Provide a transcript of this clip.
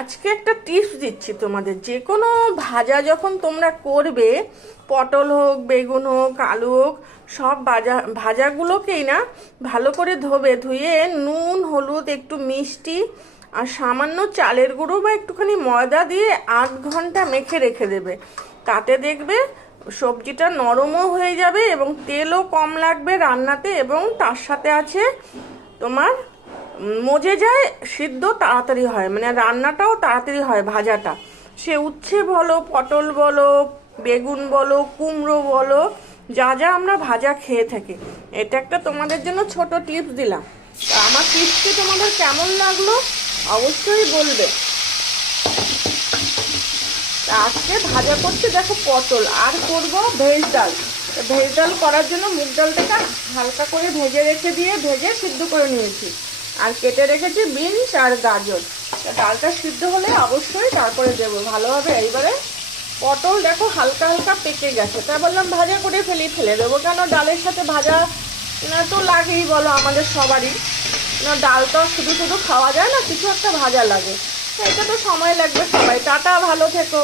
আজকে একটা টিপস দিচ্ছি তোমাদের। যে কোনো ভাজা যখন তোমরা করবে, পটল হোক, বেগুন হোক, আলু হোক, সব ভাজাগুলোকেই না ভালো করে ধুয়ে নুন, হলুদ, একটু মিষ্টি আর সামান্য চালের গুঁড়ো বা একটুখানি ময়দা দিয়ে 8 ঘন্টা মেখে রেখে দেবে। তাতে দেখবে সবজিটা নরমও হয়ে যাবে এবং তেলও কম লাগবে রান্নাতে, এবং তার সাথে আছে তোমার মজে যায়, সিদ্ধ তাড়াতাড়ি হয়, মানে রান্নাটাও তাড়াতাড়ি হয়। ভাজাটা সে উচ্ছে বলো, পটল বলো, বেগুন বলো, কুমড়ো বলো, যা যা আমরা ভাজা খেয়ে থাকি। এটা একটা তোমাদের জন্য ছোট টিপস দিলাম। আমার টিপসটি তোমাদের কেমন লাগলো অবশ্যই বলবে। আজকে ভাজা করছি দেখো পটল, আর করব ভেজ ডাল। ভেজ ডাল করার জন্য মুগ ডালটাকে হালকা করে ভেজে সিদ্ধ করে নিয়েছি, আর কেটে রেখেছি বিনস আর গাজর। ডালটা সিদ্ধ হলে অবশ্যই তারপরে দেবো ভালোভাবে। এইবারে পটল দেখো হালকা হালকা পেকে গেছে, তাই বললাম ভাজা করে ফেলে দেবো, কেন ডালের সাথে ভাজা তো লাগেই বলো আমাদের সবারই। না, ডাল তো শুধু শুধু খাওয়া যায় না, কিছু একটা ভাজা লাগে। এটা তো সময় লাগবে সবাই। টাটা, ভালো থেকো।